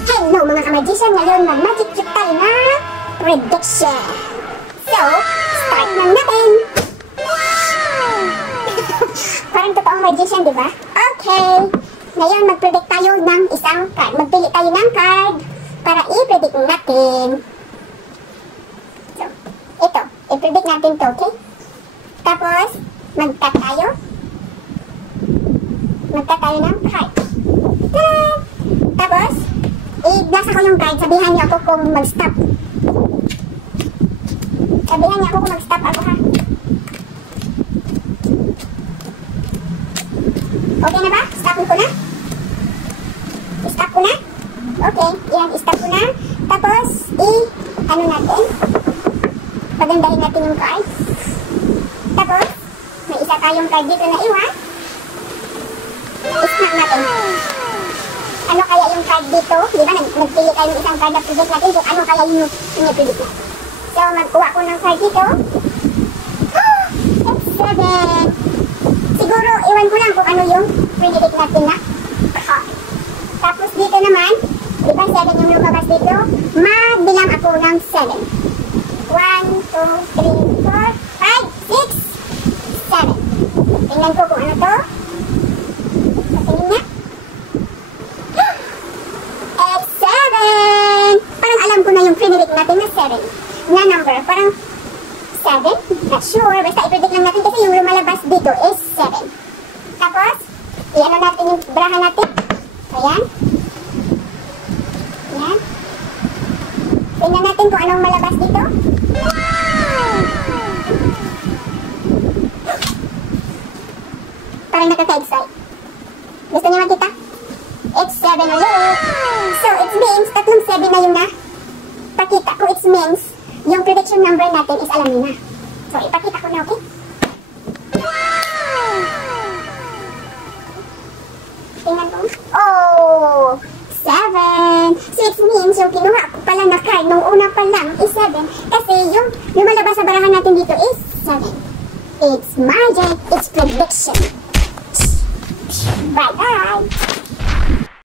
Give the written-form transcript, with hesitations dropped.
Hello mga ka-magician! Ngayon mag-magic trick tayo na prediction. So, start na natin! Parang totoong magician, di ba? Okay! Ngayon mag-predict tayo ng isang card. Magpili tayo ng card para i-predict natin. So, ito. I-predict natin to, okay? Tapos, mag-cut tayo. Mag-cut tayo ng card. Ta-da! Tapos, nasa ko yung card. Sabihan niyo ako kung mag-stop. Sabihan niyo ako kung mag-stop ako, ha? Okay na ba? Stop ko na? Stop ko na? Okay. Yan, stop ko na. Tapos, ano natin? Pagandahin natin yung card. Tapos, may isa tayong card dito na iwan. Snap natin. Ano kaya yung card dito? Di ba? Nagpili tayo ng isang card na predict natin kung ano kaya yung predict natin. So, magkuha ko ng card dito. It's 7. Siguro, iwan ko lang kung ano yung predict natin na card. Tapos dito naman, di ba 7 yung lumabas dito? Magbilang ako ng 7. 1, 2, 3, 4, 5, 6, 7. Tingnan ko kung ano to. Tingnan niya. It's 7! Parang alam ko na yung predict natin na 7 na number. Parang 7? Not sure. Basta i-predict lang natin kasi yung lumalabas dito is 7. Tapos, i-ano natin yung brahan natin. Ayan. Ayan. Tingnan natin kung anong malabas dito. Parang nakaka-excite. Gusto niyo makita? It's 7 ulit. So, it means tatlong 7 na yung pakita ko. It means yung prediction number natin is alam niyo na. So, ipakita ko na, okay? Tingnan ko. Oh! 7! So, it means yung kinuha ko pala na card nung una pa lang is 7. Kasi yung lumalabas sa barahan natin dito is 7. It's magic. It's prediction. Bye-bye!